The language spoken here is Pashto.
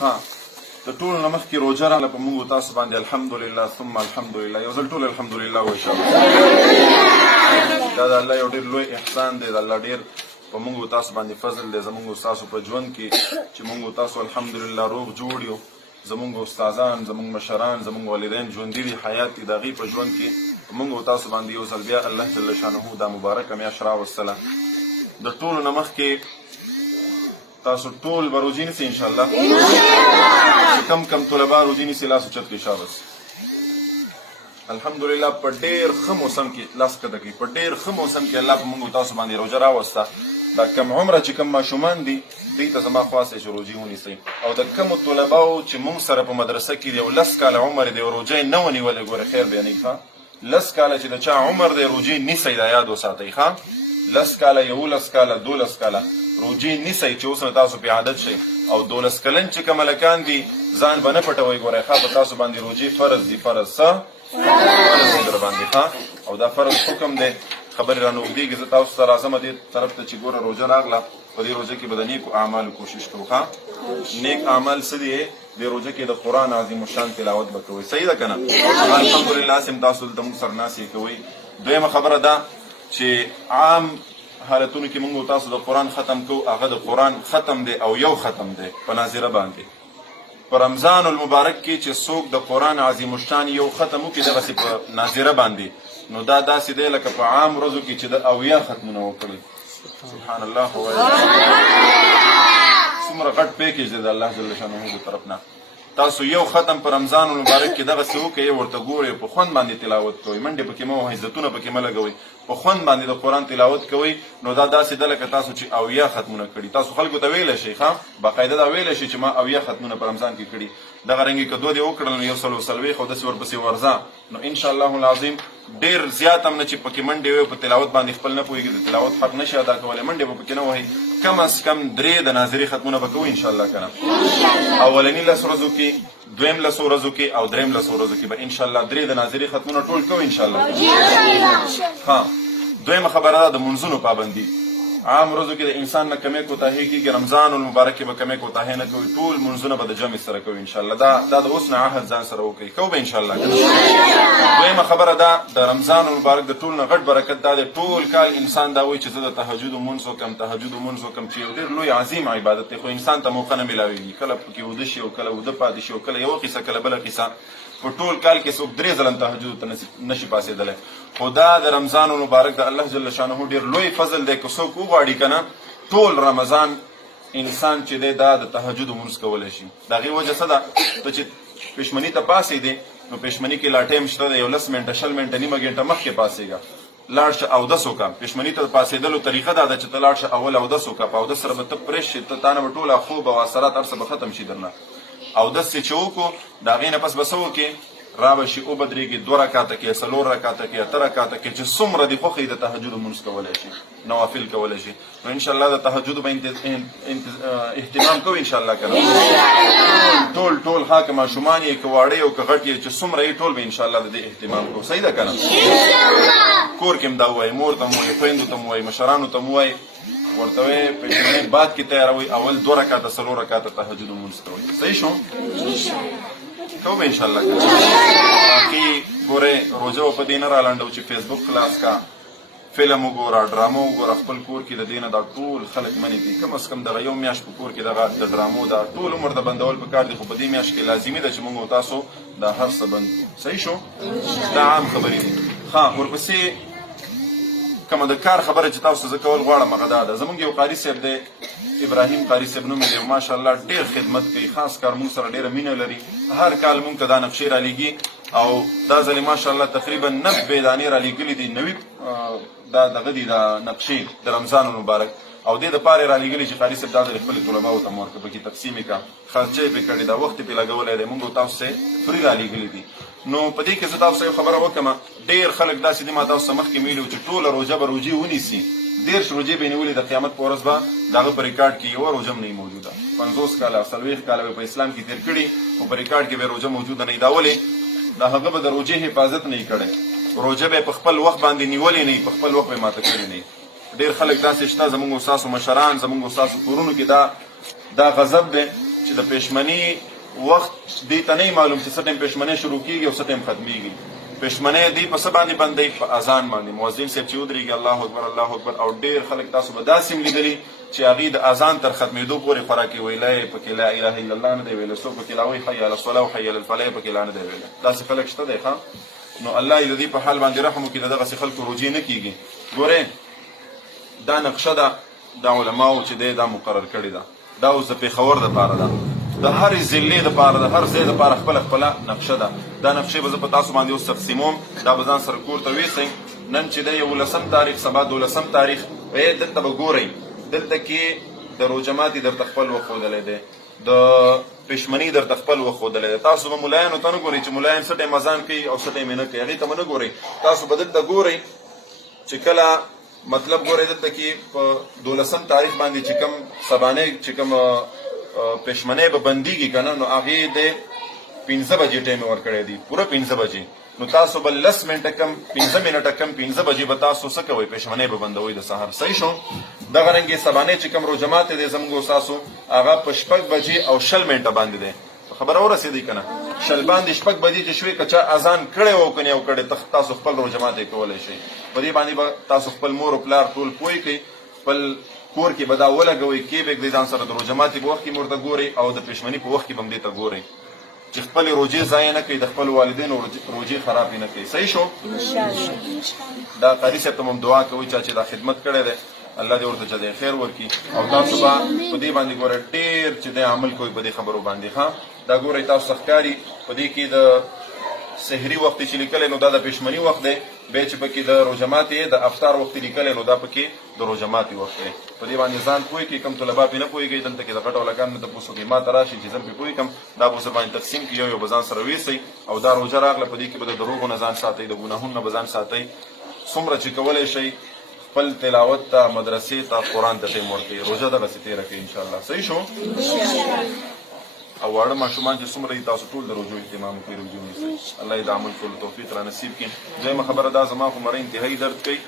ها د ټول نه مخکې روژه راغله په موږ تاسو باندې الحمدلله ثم الحمدلله یو ځل ټول الحمدلله وایو دا د الله یو ډېر لوی احسان دی د الله ډېر په موږ تاسو باندې فضل دی زموږ تاسو په ژوند کې چې موږ تاسو الحمدلله روغ جوړ یو زموږ استادان زموږ مشران زموږ والدین ژوندي دي حیات دي د هغوی په ژوند کې موږ تاسو باندې یو ځل بیا الله جل شانه دا مبارکه میاشت راوستله د ټولو نه مخکې تاسو ټول به روژې نیسئ انشاءالله کم کم طلبا روژې نیسي لاس اوچت کړئ شاباس الحمدلله په ډېر ښه موسم کې لاس کښته کړئ په ډېر ښه موسم کې الله په موږ تاسو باندې روژه راوسته دا کم عمره چې کم ماشومان دي دوی ته زما خواست دی چې روژې ونیسئ او د کمو طلباو چې موږ سره په مدرسه کې دی او 10 کاله عمر دی او روژه یې نه ونیولې ګوره خیر بیانوي ښه 10 کاله چې د چا عمر دی روژې نیسئ دا یاد وساتئ ښه 10 کاله 11 کاله 12 کاله روژې نیسئ چې اوس نه تاسو پې عادت شئ او 12 کلن چې کوم هلکان دي ځان به نه پټوئ ګورئ ښه په تاسو باندې روژې فرض دي فرض څه فرض دی در باندې ښه او دا فرض حکم دی خبرې رانه اوږدېږي زه تاسو ته راځم دې طرف ته چې ګوره روژه راغله په دې روژه کې به د نیکو اعمالو کوشش کوو ښه نیک اعمال څه دي دې روژه کې د قرآن عظیم الشان تلاوت به کوئ صحیح ده که نه الحمدلله هسې هم تاسو دلته موږ سره ناست یې کوئ دویمه خبره ده چې عام حالتونو کې موږ تاسو د قرآن ختم کوو هغه د قرآن ختم دی او یو ختم دی په ناظره باندې په رمضان المبارک کې چې څوک د قرآن عظیم الشان یو ختم وکړي دغسې په ناظره باندې نو دا داسې دی لکه په عام ورځو کې چې د اویا ختمونه وکړي سبحان الله څومره غټ پیکیج دی د الله جل شانه د طرف نه تاسو یو ختم په رمضان المبارک کې دغسې وکړئ ورته ګورئ په خوند باندې تلاوت کوئ منډې پکې مه وهئ عزتونه پکې مه لګوئ په خوند باندې د قرآن تلاوت کوئ نو دا داسې ده لکه تاسو چې اویا ختمونه کړي تاسو خلکو ته ویلی شئ ښه باقاعده دا ویلی شئ چې ما اویا ختمونه په رمضان کې کړي دغه رنګې که دوه دې وکړل نو 140 او داسې ورپسې ورځه نو انشاءالله العظیم ډېر زیات هم نه چې پکې منډې وي په تلاوت باندې خپل نه پوهېږي د تلاوت حق نشي ادا کولی منډې به پکې نه وهئ کم از کم 3 د ناظري ختمونه به کوو انشاءالله که نه اولني 10 ورځو کې دویم 10 ورځو کې او دریم 10 ورځو کې به انشاءالله 3 د ناظري ختمونه ټول کوو انشاءالله ها دویمه خبره ده د منځونو پابندي عام ورځو کې د انسان نه کمې کوتاهي کېږي رمضان المبارک کې به کمې کوتاهي نه کوي ټول منځونه به د جمع سره کوي انشاءالله دا د اوس نه عهد ځان سره وکړي کوو به انشاءالله دویمه خبره ده د رمضان المبارک د ټول نه غټ برکت دا دی ټول کال انسان دا وایي چې زه د تهجد لمونځ وکړم تهجد لمونځ وکړم چې یو ډېر لوی عظیم عبادت دی خو انسان ته موقع نه میلاویږي کله پکې وده شي او کله وده پاتې شي او کله یوه قصه کله بله قصه په ټول کال کې څوک 3 ځله تهجد ته نشي پاسېدلی خو دا د رمضان المبارک د الله جل شانه ډېر لوی فضل دی که څوک وغواړي که نه ټول رمضان انسان چې دی دا د تهجد لمونځ کولی شي د هغې وجه څه ده ته چې پېشمني ته پاسېدې نو پېشمني کې لا ټایم شته دی یو 10 منټه 20 منټه نیمه ګنټه مخکې پاسېږه لاړ شه اودس وکړه پېشمني ته پاسېدلو طریقه دا ده چې ته لاړ شه اول اودس وکړه په اودس سره به ته فرېش شي تا نه به ټوله خوب او اثرات هر څه به ختم شي درنه اودس چې وکړو د هغې نه پس به څه وکړې را به شي وبدرېږي 2 رکاته کې 4 رکاته کې 8 رکاته کې چې څومره دې خوښوي د تهجد لمونځ کولی شي نوافل کولی شي نو انشاءالله د تهجد به اهتمام کوو انشاءالله که نه ټول ها که ماشومان یې که واړه یې او که غټ یې چې څومره یې ټول به انشاءالله د دې اهتمام کوو صحیح ده که نه کور کې هم دا ووایي مور ته م وایي خویندو ته م وایي مشرانو ته م وایي ورته وایي پېشمنۍ بعد کې تیاروئ اول 2 رکاته 4 رکاته تهجد لمونځ کوئ صحیح شو کوو به انشاءالله باقي ګورئ روژه به په دې نه رالنډو چې فیسبوک خلاص کا فلم وګوره ډرامه وګوره خپل کور کې د دې نه دا ټول خلک منې دي کم از کم دغه یو میاشت په کور کې دغه د ډرامو دا ټول عمر د بندول پکار دي خو په دې میاشت کې لازمي ده چې موږ تاسو دا هر څه بند صحیح شو دا عام خبرې دي ښه ورپسې کومه د کار خبره چې تاسو زه کول غواړم هغه دا ده زموږ یو قاري صاحب دی ابراهیم قاري صاحب نوم یې دی ماشاءالله ډېر خدمت کوي خاص کار موږ سره ډېره مینه لري هر کال موږ ته دا نقشې رالیږي او دا ځلې ماشاءالله تقریبا 90 دانې رالیږلي دي 90 دا دغه دي دا نقشې د رمضان المبارک او دې دپاره یې رالیږلي چې قاري صاحب دا ځلې خپلې طلباو ته مو ورکړه پکې تقسیم یې کړه خرچه یې پرې کړې دا وخت یې پرې لګولی دی موږ تاسو ته فري رالیږلي دي نو په دې کې زه تاسو یو خبره وکړم ډېر خلک داسې دي ما تاسو ته مخکې ویلي وو چې ټوله روژه به روژې ونیسي 10 روژې به یې نیولې د قیامت په ورځ به د هغه په ریکارډ کې یوه روژه هم نه موجوده 50 کاله 40 کاله به په اسلام کې تېر کړي خو په ریکارډ کې به یې روژه موجوده نه وي دا ولې د هغه به د روژې حفاظت نه وي کړی روژه به یې په خپل وخت باندې نیولې نه وي په خپل وخت به یې ماته کړې نه وي ډېر خلک داسې شته زموږ ستاسو مشران زموږ ستاسو کورونو کې دا غضب دی چې د پېشمني وخت دې ته نه معلوم چې څه ټایم پېشمني شروع کیږي او څه ټایم ختمیږي. پېشمني دې په څه باندې بندوي؟ په اذان باندې. مؤذن صاحب چې ودرېږي الله اکبر الله اکبر، او ډېر خلک تاسو به داسې هم لیدلي چې هغې د اذان تر ختمېدو پورې خوراکې ویلی پکې لا اله الا الله نه دی ویلی، څوک پکې لا وایي حي علی الصلاه او حي علی الفلاح پکې لا نه دی ویلی. داسې خلک شته دی ښه. نو الله یې د دې په حال باندې رحم وکړي، د دغسې خلکو روجې نه کېږي. ګورئ دا نقشه ده د علماو چې دی دا مقرر کړې ده. دا اوس د پېښور دپاره ده، د هرې ضلعې دپاره، د هر ځای دپاره خپله خپله نقشه ده. دا نقشې به زه په تاسو باندې اوس تقسیموم، دا به ځان سره کور ته ویسئ. نن چې دی 11 تاریخ، سبا 12 تاریخ، دلته به ګورئ، دلته کې د روژه ماتي درته خپل وښودلی دی، د پېشمني درته خپل وښودلی دی. تاسو به ملایانو ته نه ګورئ چې ملایان څه ټایم اذان کوي او څه ټایم یې نه کوي، هغې ته به نه ګورئ. تاسو به دلته ګورئ چې کله مطلب ګورئ دلته کې په 12 تاریخ باندې چې کوم سبانۍ چې کوم پېشمنۍ به بندېږي که نه، نو هغې د 15 بجې ټایم یې ورکړی دی، پوره 15 بجې. نو تاسو به 10 منټه کم 15 منټه کم 15 بجې به تاسو څه کوئ؟ پېشمنۍ به بندوئ د سهار. صحیح شو؟ دغه رنګې سبانۍ چې کوم روژه ماتې دی زموږ ستاسو، هغه په 6 بجې او 20 منټه باندې دی. خبره ورسېدی که نه؟ 20 باندې 6 بجې چې شوې، که چا اذان کړی و که نه یو کړی، تاسو خپل روژه ماتې کولی شئ. په دې باندې به تاسو خپل مور او پلار ټول پوه کړئ، خپل کور کې به دا ولګوئ، کې به ږدئ ځان سره د روژه ماتې په وخت کې مور ته ګورئ او د پېشمني په وخت کې به هم دې ته ګورئ چې خپلې روژې ضایع نه کوي، د خپلو والدینو روژې خرابې نه کوي. صحیح شو؟ دا قاري صاحب ته هم دعا کوئ چا چې دا خدمت کړی دی، الله دې ورته چې دی خیر ورکړي. او تاسو به په دې باندې ګورئ ډېر چې دی عمل کوئ په دې خبرو باندې. ښه دا ګورئ تاسو ښکاري په دې کې د سحري وخت چې لیکلی نو دا د پېشمني وخت دی، بیا چې پکې د روژه ماتې د افطار وخت لیکلی نو دا پکې د روژه ماتې وخت دی. په دې باندې ځان پوه کړئ، کوم طلبا پرې نه پوهېږئ دلته کې د غټو هلکانو نه تپوس وکړئ، ما ته راشئ چې زه پرې پوه کړم، دا به ورسره باندې تقسیم کړي، یو یو به ځان سره ویسئ. او دا روژه راغله په دې کې به د دروغو نه ځان ساتئ، د ګناهونو نه به ځان ساتئ. څومره چې کولی شئ خپل تلاوت ته، مدرسې ته، قرآن ته ټایم ورکړئ، روژه دغسې تېره کړئ انشاءالله. صحیح شو؟ او واړه ماشومان چې څومره دي تاسو ټول د روژو اهتمام وکړئ، روژې ونیسئ. الله یې د عمل کولو توفیق را نصیب کړي. دویمه خبره دا زما خو مړی انتهایي درد کوي.